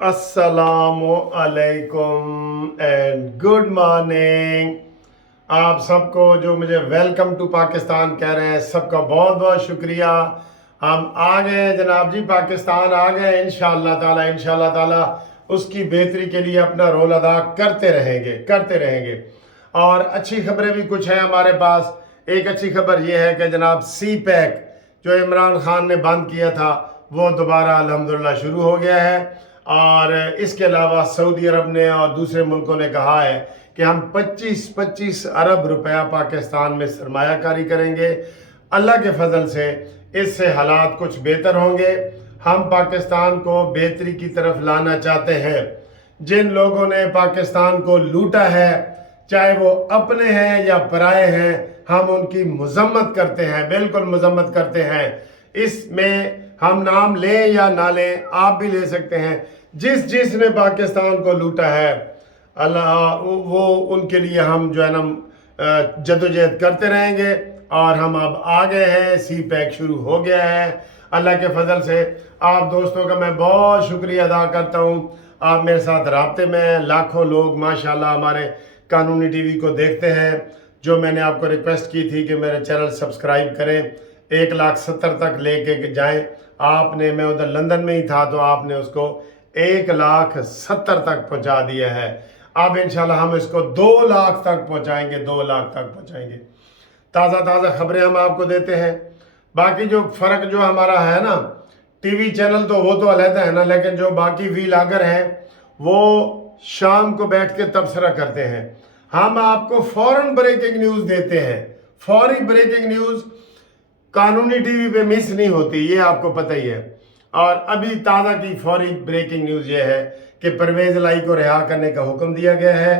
अस्सलामु अलैकुम and good morning. आप सबको जो मुझे वेलकम टू पाकिस्तान कह रहे हैं, सबका बहुत बहुत शुक्रिया। हम आ गए हैं जनाब जी, पाकिस्तान आ गए हैं। इंशाअल्लाह ताला उसकी बेहतरी के लिए अपना रोल अदा करते रहेंगे। और अच्छी खबरें भी कुछ हैं हमारे पास। एक अच्छी खबर ये है कि जनाब सी पैक जो इमरान खान ने बंद किया था वो दोबारा अल्हम्दुलिल्लाह शुरू हो गया है। और इसके अलावा सऊदी अरब ने और दूसरे मुल्कों ने कहा है कि हम 25-25 अरब रुपया पाकिस्तान में सरमायाकारी करेंगे। अल्लाह के फजल से इससे हालात कुछ बेहतर होंगे। हम पाकिस्तान को बेहतरी की तरफ लाना चाहते हैं। जिन लोगों ने पाकिस्तान को लूटा है, चाहे वो अपने हैं या पराए हैं, हम उनकी मजम्मत करते हैं, बिल्कुल मजम्मत करते हैं। इसमें हम नाम लें या ना लें, आप भी ले सकते हैं। जिसने पाकिस्तान को लूटा है, अल्लाह वो उनके लिए हम जो है ना जदोजहद करते रहेंगे। और हम अब आ गए हैं, सी पैक शुरू हो गया है। अल्लाह के फजल से आप दोस्तों का मैं बहुत शुक्रिया अदा करता हूँ। आप मेरे साथ राब्ते में हैं। लाखों लोग माशाल्लाह हमारे कानूनी टीवी को देखते हैं। जो मैंने आपको रिक्वेस्ट की थी कि मेरे चैनल सब्सक्राइब करें, 1,70,000 तक लेके जाएं आपने। मैं उधर लंदन में ही था तो आपने उसको 1,70,000 तक पहुंचा दिया है। अब इंशाल्लाह हम इसको 2 लाख तक पहुंचाएंगे, 2 लाख तक पहुंचाएंगे। ताज़ा खबरें हम आपको देते हैं। बाकी जो फ़र्क जो हमारा है ना, टीवी चैनल तो वो तो अलहदा है ना, लेकिन जो बाकी व्लॉगर हैं वो शाम को बैठ के तबसरा करते हैं। हम आपको फौरन ब्रेकिंग न्यूज़ देते हैं। फौरी ब्रेकिंग न्यूज़ कानूनी टीवी पे मिस नहीं होती, ये आपको पता ही है। और अभी ताज़ा की फौरी ब्रेकिंग न्यूज़ ये है कि परवेज़ इलाही को रिहा करने का हुक्म दिया गया है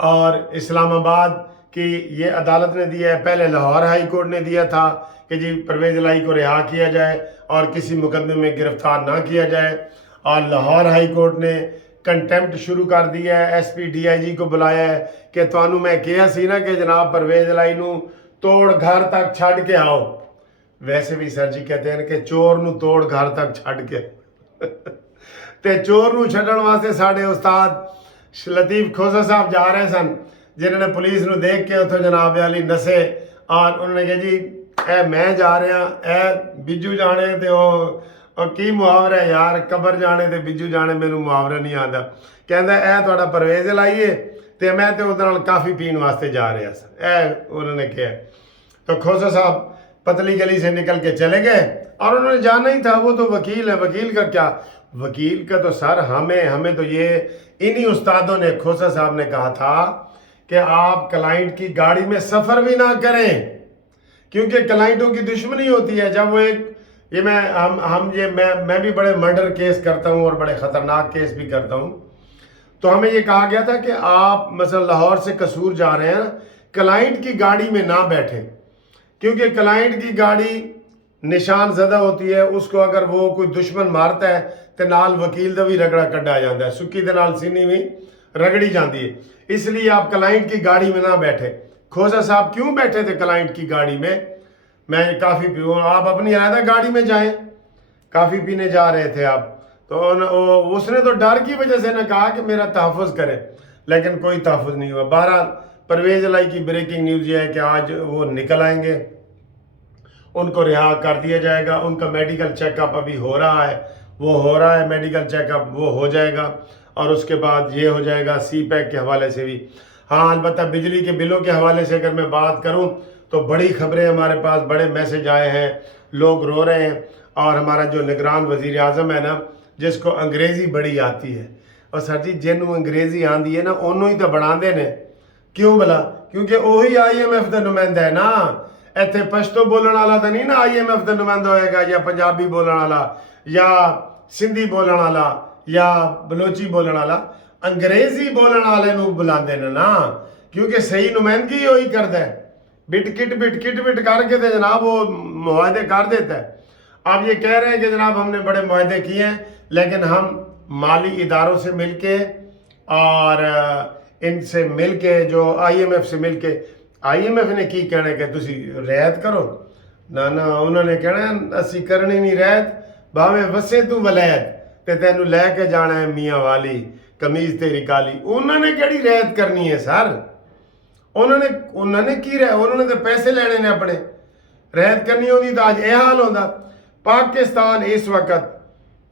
और इस्लामाबाद की ये अदालत ने दिया है। पहले लाहौर हाई कोर्ट ने दिया था कि जी परवेज़ इलाही को रिहा किया जाए और किसी मुकदमे में गिरफ्तार ना किया जाए। और लाहौर हाई कोर्ट ने कंटेम्प्ट शुरू कर दिया है। SP DIG को बुलाया है कि तुहानू मैं कहा सी ना कि जनाब परवेज़ इलाही नू तोड़ घर तक छड़ के आओ। वैसे भी सर जी कहते हैं कि चोर नू तोड़ घर तक छड़ के ते चोर नू छड्डण वास्ते साडे उस्ताद लतीफ खोसा साहब जा रहे सन, जिन्होंने पुलिस नू देख के उतो जनाब अली नसे और उन्होंने कहा जी ए मैं जा रहा, ए बिजू जाने ते ओ की मुहावरा है यार, कबर जाने ते बिजू जाने, मैनू मुहावरा नहीं आता। कहता ए तुहाडा परवेज़ इलाही है ते मैं तो उहदे नाल काफ़ी पीण वास्ते जा रहा सा, ए उन्होंने कहा। तो खोसा साहब पतली गली से निकल के चले गए और उन्होंने जाना ही था। वो तो वकील है, वकील का क्या, वकील का तो सर हमें तो ये इन्हीं उस्तादों ने, खोसा साहब ने कहा था कि आप क्लाइंट की गाड़ी में सफ़र भी ना करें, क्योंकि क्लाइंटों की दुश्मनी होती है। जब वो एक ये मैं भी बड़े मर्डर केस करता हूँ और बड़े ख़तरनाक केस भी करता हूँ। तो हमें ये कहा गया था कि आप मसलन लाहौर से कसूर जा रहे हैं, क्लाइंट की गाड़ी में ना बैठें, क्योंकि क्लाइंट की गाड़ी निशान ज़दा होती है। उसको अगर वो कोई दुश्मन मारता है तो नाल वकील का भी रगड़ा कढ़ा जाता है, सुक्की दे नाल सीनी भी रगड़ी जाती है। इसलिए आप क्लाइंट की गाड़ी में ना बैठे। खोसा साहब क्यों बैठे थे क्लाइंट की गाड़ी में? मैं काफ़ी पीऊँ, आप अपनी अलहदा गाड़ी में जाएं। काफ़ी पीने जा रहे थे आप, तो उसने तो डर की वजह से ना कहा कि मेरा तहफ़्फ़ुज़ करे, लेकिन कोई तहफ़्फ़ुज़ नहीं हुआ। बहरहाल परवेज़ इलाही की ब्रेकिंग न्यूज़ ये है कि आज वो निकल आएंगे, उनको रिहा कर दिया जाएगा। उनका मेडिकल चेकअप अभी हो रहा है, वो हो रहा है मेडिकल चेकअप, वो हो जाएगा और उसके बाद ये हो जाएगा। सी पैक के हवाले से भी, हाँ अलबत्ता बिजली के बिलों के हवाले से अगर मैं बात करूँ तो बड़ी खबरें हमारे पास, बड़े मैसेज आए हैं, लोग रो रहे हैं। और हमारा जो निगरान वज़ीर आज़म है ना, जिसको अंग्रेज़ी बड़ी आती है, और सर जी जिन्होंने अंग्रेज़ी आती है ना उन्होंने ही तो बनाते ने, क्यों भला? क्योंकि वही IMF का नुमाइंदा है ना। इत्थे पश्तो बोलने वाला तो नहीं ना IMF का नुमाइंदा होएगा, या पंजाबी बोलने वाला, या सिंधी बोलने वाला, या बलोची बोलने वाला। अंग्रेज़ी बोलने वाले नू बुलाते ने ना, क्योंकि सही नुमाइंदगी वही करता है। बिट किट करके तो जनाब वो मुआहदे कर देता है। अब ये कह रहे हैं कि जनाब हमने बड़े मुआहदे किए हैं, लेकिन हम माली इदारों से मिलके और इनसे मिलके, जो IMF से मिलके, IMF ने की कहना कि तुसी रियायत करो ना, उन्होंने कहना असी करनी नहीं रियायत, भावें वसे तू वलैत, ਤੇ ਤੈਨੂੰ ਲੈ ਕੇ ਜਾਣਾ ਹੈ ਮੀਆਂ ਵਾਲੀ, ਕਮੀਜ਼ ਤੇਰੀ ਕਾਲੀ। ਉਹਨਾਂ ਨੇ ਕਿਹੜੀ ਰਹਿਤ ਕਰਨੀ ਹੈ ਸਰ? ਉਹਨਾਂ ਨੇ ਕੀ ਰਹਿ, ਉਹਨਾਂ ਨੇ ਤਾਂ ਪੈਸੇ ਲੈਣੇ ਨੇ ਆਪਣੇ। ਰਹਿਤ करनी होती तो आज यह हाल होता। पाकिस्तान इस वक्त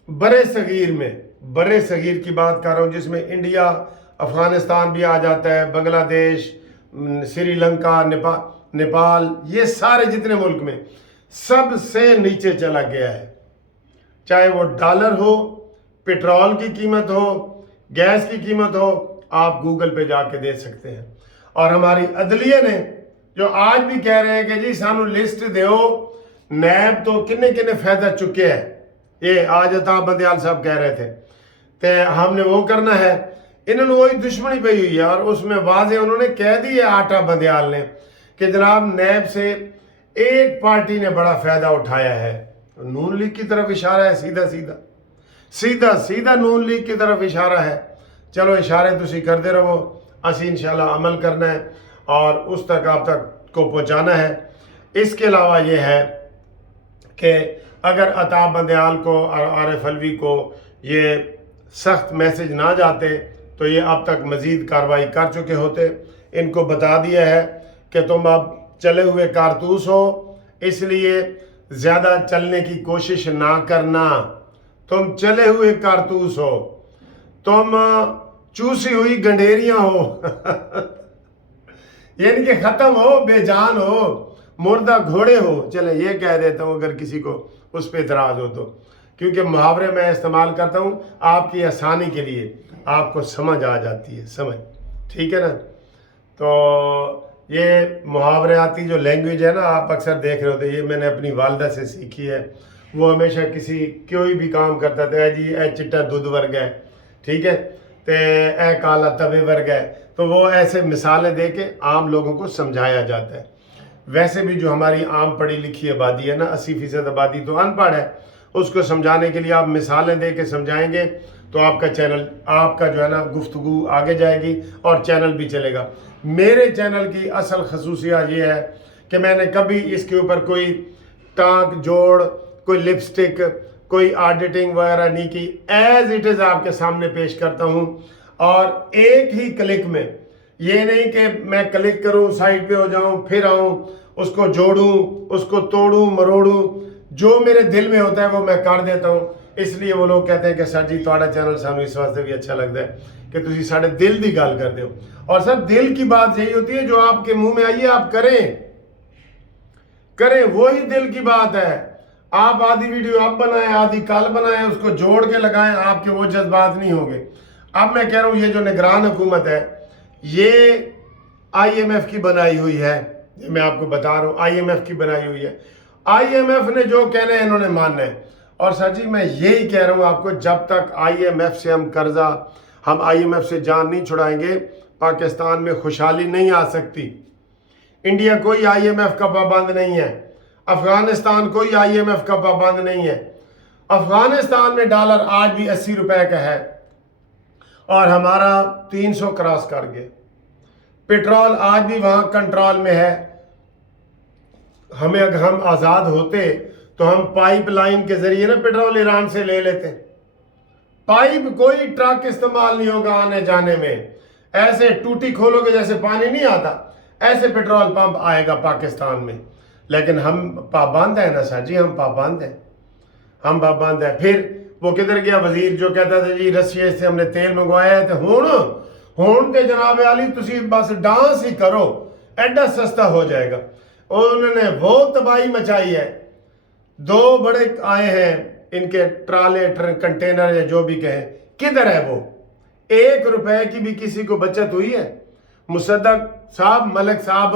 बड़े सगीर में, बड़े सगीर की बात कर रहा हूँ जिसमें इंडिया, अफ़गानिस्तान भी आ जाता है, बांग्लादेश, श्रीलंका, नेपाल, ये सारे जितने मुल्क में सबसे नीचे चला गया है। चाहे वो डॉलर हो, पेट्रोल की कीमत हो, गैस की कीमत हो, आप गूगल पे जाके दे सकते हैं। और हमारी अदलिया ने जो आज भी कह रहे हैं कि जी सानू लिस्ट दो, नैब तो किन्ने किन्ने फायदा चुके हैं, ये आज अताब बंदयाल साहब कह रहे थे, तो हमने वो करना है। इन्होंने वही दुश्मनी पई हुई है और उसमें वाजे उन्होंने कह दी है आटा बंदयाल ने कि जनाब नैब से एक पार्टी ने बड़ा फायदा उठाया है। नून लीग की तरफ इशारा है, सीधा सीधा सीधा सीधा नून लीग की तरफ इशारा है। चलो इशारे तुसी करते रहो, असी इंशाल्लाह अमल करना है और उस तक आप तक को पहुँचाना है। इसके अलावा ये है कि अगर अताब बंदयाल को और आरिफ अलवी को ये सख्त मैसेज ना जाते तो ये अब तक मज़ीद कार्रवाई कर चुके होते। इनको बता दिया है कि तुम अब चले हुए कारतूस हो, इसलिए ज़्यादा चलने की कोशिश ना करना। तुम चले हुए कारतूस हो, तुम चूसी हुई गंडेरियाँ हो यानी कि ख़त्म हो, बेजान हो, मुर्दा घोड़े हो। चले ये कह देता हूँ अगर किसी को उस पर इतराज़ हो तो, क्योंकि मुहावरे मैं इस्तेमाल करता हूँ आपकी आसानी के लिए, आपको समझ आ जाती है, समझ, ठीक है ना। तो ये मुहावराती जो लैंग्वेज है ना, आप अक्सर देख रहे होते, ये मैंने अपनी वालदा से सीखी है। वो हमेशा किसी कोई भी काम करता था, जी ए चिट्टा दूध वर्ग है, ठीक है, तो ए काला तवे वर्ग है, तो वो ऐसे मिसालें दे के आम लोगों को समझाया जाता है। वैसे भी जो हमारी आम पढ़ी लिखी आबादी है ना, 80% आबादी तो अनपढ़ है, उसको समझाने के लिए आप मिसालें दे के समझाएंगे तो आपका चैनल, आपका जो है ना गुफ्तगू आगे जाएगी और चैनल भी चलेगा। मेरे चैनल की असल खसूसियत ये है कि मैंने कभी इसके ऊपर कोई टाँक जोड़, कोई लिपस्टिक, कोई ऑडिटिंग वगैरह नहीं की। एज इट इज़ आपके सामने पेश करता हूँ और एक ही क्लिक में, ये नहीं कि मैं क्लिक करूँ, साइड पे हो जाऊँ, फिर आऊँ, उसको जोड़ूँ, उसको तोड़ूँ मरोड़ूँ, जो मेरे दिल में होता है वो मैं कर देता हूँ। इसलिए वो लोग कहते हैं कि सर जी तुहाड़ा चैनल सानू इस वास्ते भी अच्छा लगता है कि तुसी साढ़े दिल की गल करते हो। और सर दिल की बात यही होती है जो आपके मुंह में आई है आप करें, वही दिल की बात है। आप आधी वीडियो अब बनाएं, आधी कल बनाएं, उसको जोड़ के लगाएं, आपके वो जज्बात नहीं होंगे। अब मैं कह रहा हूँ ये जो निगरान हुकूमत है, ये IMF की बनाई हुई है, ये मैं आपको बता रहा हूँ, IMF की बनाई हुई है। IMF ने जो कहना है इन्होंने मानना है। और सर जी मैं यही कह रहा हूँ आपको, जब तक IMF से हम IMF से जान नहीं छुड़ाएंगे, पाकिस्तान में खुशहाली नहीं आ सकती। इंडिया कोई IMF का पाबंद नहीं है, अफगानिस्तान कोई IMF का पाबंद नहीं है। अफगानिस्तान में डॉलर आज भी 80 रुपए का है और हमारा 300 क्रॉस कर गए। पेट्रोल आज भी वहाँ कंट्रोल में है। अगर हम आज़ाद होते तो हम पाइपलाइन के जरिए ना पेट्रोल ईरान से ले लेते। पाइप, कोई ट्रक इस्तेमाल नहीं होगा आने जाने में। ऐसे टूटी खोलोगे जैसे पानी नहीं आता, ऐसे पेट्रोल पंप आएगा पाकिस्तान में। लेकिन हम पाबंद है ना सर जी, हम पाबंद हैं। फिर वो किधर गया वजीर जो कहता था जी रशिया से हमने तेल मंगवाया है, तो हुण ते जनाब आली तुसी बस डांस ही करो, एडा सस्ता हो जाएगा। उन्होंने वो तबाही मचाई है। 2 बड़े आए हैं इनके ट्राले कंटेनर या जो भी कहें, किधर है वो? 1 रुपए की भी किसी को बचत हुई है? मुसद्दक साहब, मलिक साहब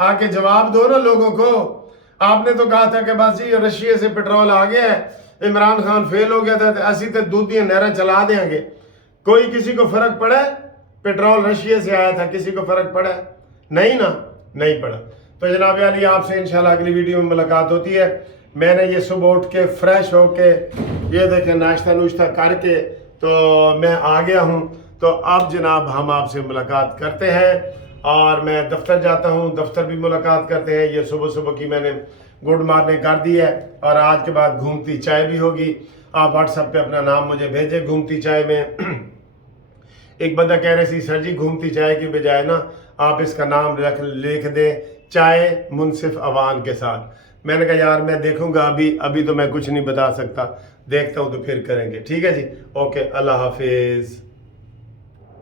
आके जवाब दो ना लोगों को। आपने तो कहा था कि बस जी रशिया से पेट्रोल आ गया है, इमरान खान फेल हो गया था, असी तो दूध दी नहर चला देंगे। कोई किसी को फर्क पड़ा है? पेट्रोल रशिया से आया था, किसी को फर्क पड़ा है? नहीं ना, नहीं पड़ा। तो जनाब अली आपसे इंशाल्लाह अगली वीडियो में मुलाकात होती है। मैंने ये सुबह उठ के फ्रेश होके ये देखें नाश्ता नुश्ता करके तो मैं आ गया हूँ। तो अब जनाब हम आपसे मुलाकात करते हैं और मैं दफ्तर जाता हूँ, दफ्तर भी मुलाकात करते हैं। ये सुबह सुबह की मैंने गुड मॉर्निंग कर दी है और आज के बाद घूमती चाय भी होगी। آپ واٹس ایپ پہ اپنا نام مجھے بھیجیں گھومتی چائے میں. ایک بندہ کہہ رہے سی سر جی گھومتی چائے کی بجائے نا آپ اس کا نام لکھ دیں چائے منصف اوان کے ساتھ. میں نے کہا یار میں دیکھوں گا, ابھی تو میں کچھ نہیں بتا سکتا, دیکھتا ہوں تو پھر کریں گے. ٹھیک ہے جی, اوکے, اللہ حافظ.